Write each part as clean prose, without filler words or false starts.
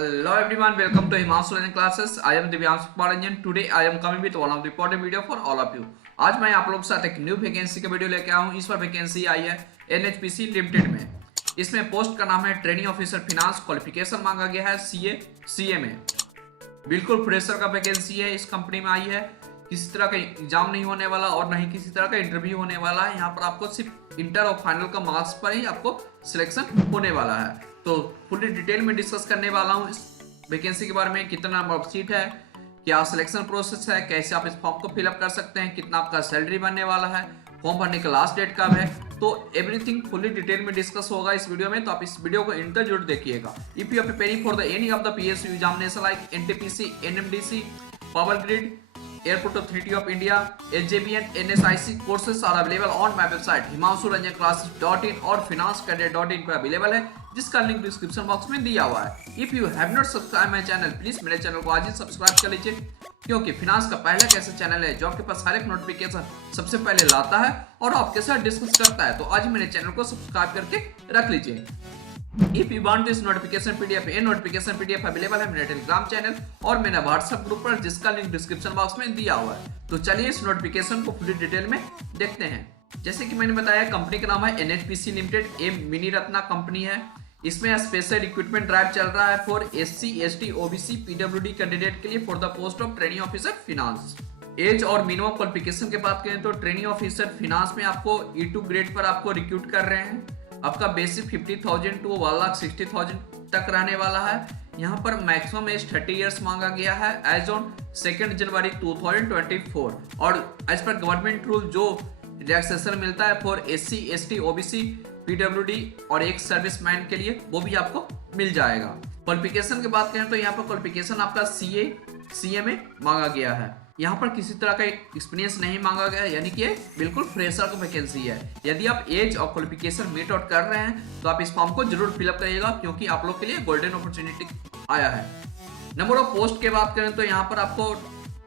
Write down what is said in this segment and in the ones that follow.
Hello everyone, welcome to Himanshu Ranjan classes. I am Divyansh Kumar Ranjan. Today I am coming with one of the important video for all of you. आज मैं आप लोगों के साथ एक new vacancy का video लेके आया हूँ। इस बार वैकेंसी आई है NHPC लिमिटेड में। इसमें पोस्ट का नाम है ट्रेनिंग ऑफिसर फिनांस। क्वालिफिकेशन मांगा गया है CA CMA। बिल्कुल फ्रेशर का वैकेंसी है। इस कंपनी में आई है। किसी तरह का एग्जाम नहीं होने वाला और नहीं किसी तरह का इंटरव्यू होने वाला है। यहाँ पर आपको सिर्फ इंटर और फाइनल का मार्क्स पर ही आपको सिलेक्शन होने वाला है। तो पूरी डिटेल में डिस्कस करने वाला हूँ इस वैकेंसी के बारे में। कितना नंबर ऑफ सीट है, क्या सिलेक्शन प्रोसेस है, कैसे आप इस फॉर्म को फिलअप कर सकते हैं, कितना आपका सैलरी बनने वाला है, फॉर्म भरने का लास्ट डेट कब है। तो एवरीथिंग फुली डिटेल में डिस्कस होगा इस वीडियो में। तो आप इस वीडियो को इंटर जरूर देखिएगा। If you are preparing for the any of the PSU examination like NTPC, NMDC, power grid, Airport Authority of India, SJB and NSIC courses are available on my website himanshuranjanclasses.in और financecareer.in पर available है, जिसका link description box में दिया हुआ है। If you have not subscribe my channel, please मेरे channel को आज ही सब्सक्राइब कर लीजिए, क्योंकि फिनांस का पहला एक ऐसा चैनल है जो आपके पास हर एक नोटिफिकेशन सबसे पहले लाता है और आपके साथ डिस्कस करता है। तो आज मेरे चैनल को सब्सक्राइब करके रख लीजिए। If you want this notification PDF, ये notification PDF अवेलेबल है मेरे टेलीग्राम चैनल और मेरे व्हाट्सएप ग्रुप पर, जिसका लिंक डिस्क्रिप्शन बॉक्स में दिया हुआ है। तो चलिए इस नोटिफिकेशन को पूरी डिटेल में देखते हैं। जैसे कि मैंने बताया, कंपनी का नाम है NHPC लिमिटेड। ये मिनी रत्ना कंपनी है। इसमें स्पेशल रिक्रूटमेंट ड्राइव चल रहा है for SC, ST, OBC, PWD candidate के लिए for the post of training officer finance. एज और मिनिमम क्वालिफिकेशन की बात करें तो ट्रेनिंग ऑफिसर फिनांस में आपको E2 ग्रेड पर आपको रिक्रूट कर रहे हैं। आपका बेसिक 50,000 टू 1,60,000 तक रहने वाला है। यहाँ पर मैक्सिमम एज 30 इयर्स मांगा गया है एज ऑन 2 जनवरी 2024। और एज पर गवर्नमेंट रूल जो रिलैक्सेशन मिलता है for SC, ST, OBC, PWD और एक सर्विसमैन के लिए, वो भी आपको मिल जाएगा। क्वालिफिकेशन की बात करें तो यहाँ पर क्वालिफिकेशन आपका CA CMA मांगा गया है। यहाँ पर किसी तरह का एक्सपीरियंस नहीं मांगा गया, यानी कि बिल्कुल फ्रेशर का वैकेंसी है। यदि आप एज और क्वालिफिकेशन मीट आउट कर रहे हैं तो आप इस फॉर्म को जरूर फिलअप करिएगा, क्योंकि आप लोग के लिए गोल्डन अपॉर्चुनिटी आया है। नंबर ऑफ पोस्ट की बात करें तो यहाँ पर आपको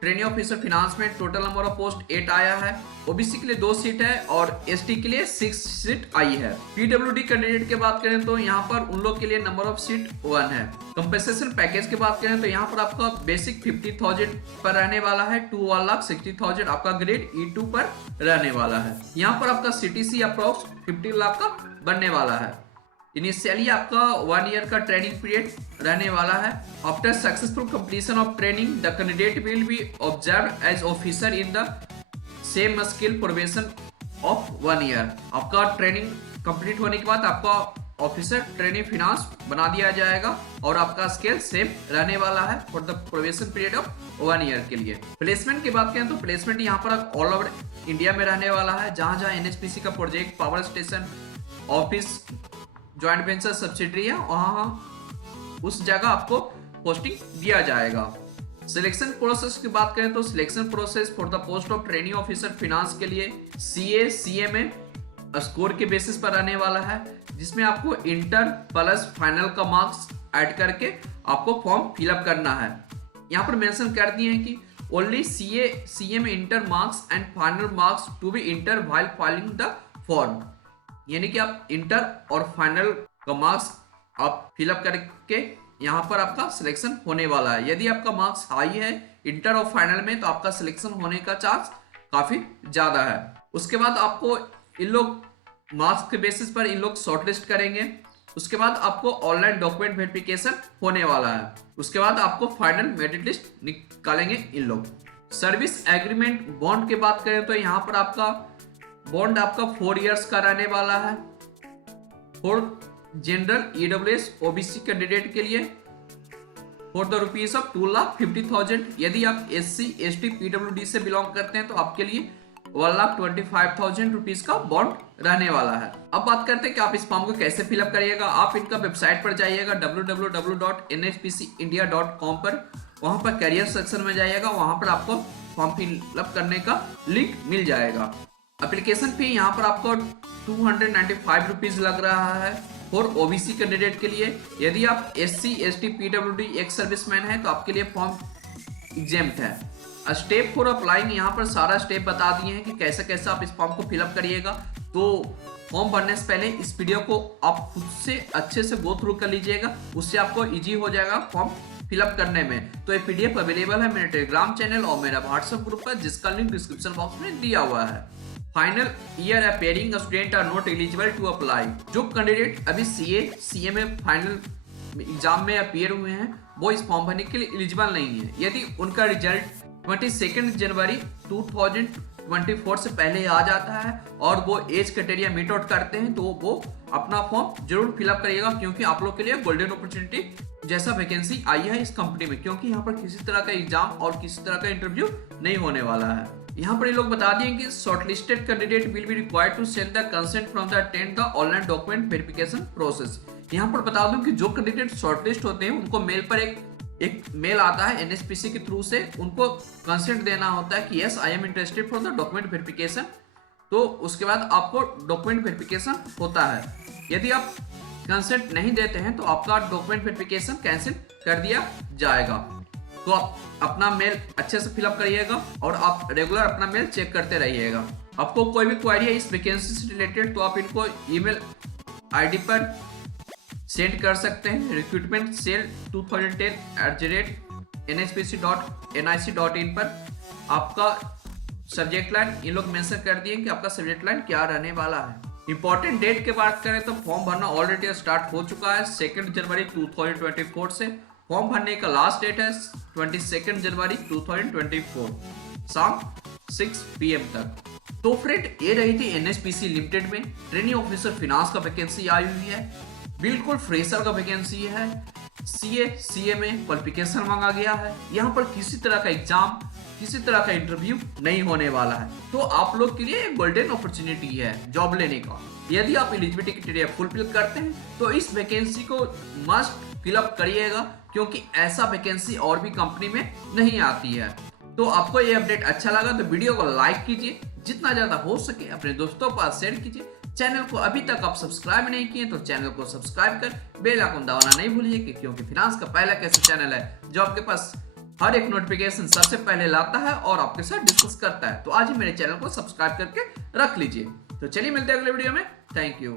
ट्रेनिंग ऑफिसर फिनांस में टोटल नंबर ऑफ पोस्ट 8 आया है। OBC के लिए 2 सीट है और ST के लिए 6 सीट आई है। PWD कैंडिडेट की बात करें तो यहाँ पर उन लोग के लिए नंबर ऑफ सीट 1 है। कंपेंसेशन पैकेज की बात करें तो यहाँ पर आपका बेसिक 50,000 पर रहने वाला है, 2,60,000 आपका ग्रेड E2 पर रहने वाला है। यहाँ पर आपका CTC अप्रोक्स 50 लाख का बनने वाला है। इनिशियली आपका 1 ईयर का ट्रेनिंग पीरियड रहने वाला है। After successful completion of training the candidate will be observed as officer in the same skill probation of 1 year. आपका ट्रेनिंग कंप्लीट होने के बाद आपका ऑफिसर ट्रेनिंग फिनांस बना दिया जाएगा और आपका स्केल सेम रहने वाला है for the probation period of 1 year के लिए। प्लेसमेंट की बात करें तो प्लेसमेंट यहाँ पर ऑल ओवर इंडिया में रहने वाला है। जहां जहां NHPC का project, power station, office, joint venture subsidiary है, वहां उस जगह आपको पोस्टिंग दिया जाएगा। सिलेक्शन प्रोसेस की बात करें तो selection process for the post of training officer finance के लिए CA CMA स्कोर के बेसिस पर रहने वाला है, जिसमें आपको इंटर प्लस फाइनल का मार्क्स ऐड करके आपको फॉर्म फिलअप करना है। यहाँ पर मेंशन कर दिए हैं कि only CA CMA inter marks and final marks to be inter while filing the form. यानी कि आप इंटर और फाइनल का मार्क्स आप फिलअप करके यहाँ पर आपका सिलेक्शन होने वाला है। यदि आपका मार्क्स हाई है इंटर और फाइनल में तो आपका सिलेक्शन होने का चांस काफी ज्यादा है। उसके बाद आपको इन लोग मार्क्स के बेसिस पर इन लोग शॉर्टलिस्ट करेंगे। उसके बाद आपको ऑनलाइन डॉक्यूमेंट वेरिफिकेशन होने वाला है। उसके बाद आपको फाइनल मेरिट लिस्ट निकालेंगे इन लोग। सर्विस एग्रीमेंट बॉन्ड की बात करें तो यहाँ पर आपका बॉन्ड आपका 4 इयर्स का रहने वाला है for general EWS OBC candidate के लिए फॉर द रुपीज ऑफ 2,50,000। यदि आप SC ST PWD से बिलोंग करते हैं तो आपके लिए 1,25,000 रुपीज का बॉन्ड रहने वाला है। अब बात करते हैं कि आप इस फॉर्म को कैसे फिलअप करिएगा। आप इनका वेबसाइट पर जाइएगा www.nhpcindia.com पर। वहां पर करियर सेक्शन में जाइएगा, वहां पर आपको फॉर्म फिलअप करने का लिंक मिल जाएगा। एप्लीकेशन फी यहाँ पर आपको 295 रुपीज लग रहा है फॉर OBC कैंडिडेट के लिए। यदि आप SC ST PWD ex serviceman है तो आपके लिए फॉर्म एग्जेम्प्ट है। स्टेप फॉर अप्लाइंग, यहाँ पर सारा स्टेप बता दिए हैं कि कैसे कैसे आप इस फॉर्म को फिलअप करिएगा। तो फॉर्म भरने से पहले इस वीडियो को आप खुद से अच्छे से गो थ्रू कर लीजिएगा, उससे आपको इजी हो जाएगा फॉर्म फिलअप करने में। तो ये पीडीएफ अवेलेबल है मेरे टेलीग्राम चैनल और मेरा व्हाट्सएप ग्रुप पर, जिसका लिंक डिस्क्रिप्शन बॉक्स में दिया हुआ है। Final year appearing student are not eligible to apply. जो कैंडिडेट अभी सीए में फाइनल एग्जाम में अपियर हुए हैं वो इस फॉर्म भरने के लिए एलिजिबल नहीं है। यदि उनका रिजल्ट 22 जनवरी 2024 से पहले आ जाता है और वो एज क्राइटेरिया मीट आउट करते हैं तो वो अपना फॉर्म जरूर फिलअप करिएगा, क्योंकि आप लोग के लिए गोल्डन अपॉर्चुनिटी जैसा वैकेंसी आई है इस कंपनी में, क्योंकि यहाँ पर किसी तरह का एग्जाम और किसी तरह का इंटरव्यू नहीं होने वाला है। यहाँ पर ये लोग बता दिए कि shortlisted candidate will be required to send the consent from the attend the online document verification process. यहाँ पर बता दूं कि जो कैंडिडेट शॉर्टलिस्ट होते हैं उनको मेल पर एक मेल आता है एनएचपीसी के थ्रू से, उनको कंसेंट देना होता है कि yes I am interested for the document verification. तो उसके बाद आपको डॉक्यूमेंट वेरिफिकेशन होता है। यदि आप कंसेंट नहीं देते हैं तो आपका डॉक्यूमेंट वेरिफिकेशन कैंसिल कर दिया जाएगा। तो आप अपना मेल अच्छे से फिलअप करिएगा और आप रेगुलर अपना मेल चेक करते रहिएगा। आपको कोई भी क्वेरी है इस वैकेंसी से रिलेटेड तो आप इनको ईमेल आईडी पर सेंड कर सकते हैं, recruitmentsale2010@nhpc.nic.in पर। आपका सब्जेक्ट लाइन इन लोग मेंशन कर दिए कि आपका सब्जेक्ट लाइन क्या रहने वाला है। इंपॉर्टेंट डेट की बात करें तो फॉर्म भरना ऑलरेडी स्टार्ट हो चुका है 2 जनवरी 2024 से। फॉर्म भरने का लास्ट डेट है 22 जनवरी 2024 शाम 6 PM तक। तो फ्रेंड ये रही थी एनएचपीसी लिमिटेड में ट्रेनिंग ऑफिसर फिनांस का वैकेंसी आई हुई है। बिल्कुल फ्रेशर का वैकेंसी है। सीए में क्वालिफिकेशन मांगा गया है। यहाँ पर किसी तरह का एग्जाम, किसी तरह का इंटरव्यू नहीं होने वाला है। तो आप लोग के लिए एक गोल्डन अपॉर्चुनिटी है जॉब लेने का। यदि आप एलिजिबिलिटी क्राइटेरिया फुलफिल करते हैं तो इस वैकेंसी को मस्ट फिलअप करिएगा, क्योंकि ऐसा वैकेंसी और भी कंपनी में नहीं आती है। तो आपको ये अपडेट अच्छा लगा तो वीडियो को लाइक कीजिए, जितना ज्यादा हो सके अपने दोस्तों के पास शेयर कीजिए। चैनल को अभी तक आप सब्सक्राइब नहीं किए तो चैनल को सब्सक्राइब कर बेल आइकन दबाना नहीं भूलिए, क्योंकि फिनांस का पहला कैसा चैनल है जो आपके पास हर एक नोटिफिकेशन सबसे पहले लाता है और आपके साथ डिस्कस करता है। तो आज ही मेरे चैनल को सब्सक्राइब करके रख लीजिए। तो चलिए मिलते हैं अगले वीडियो में। Thank you.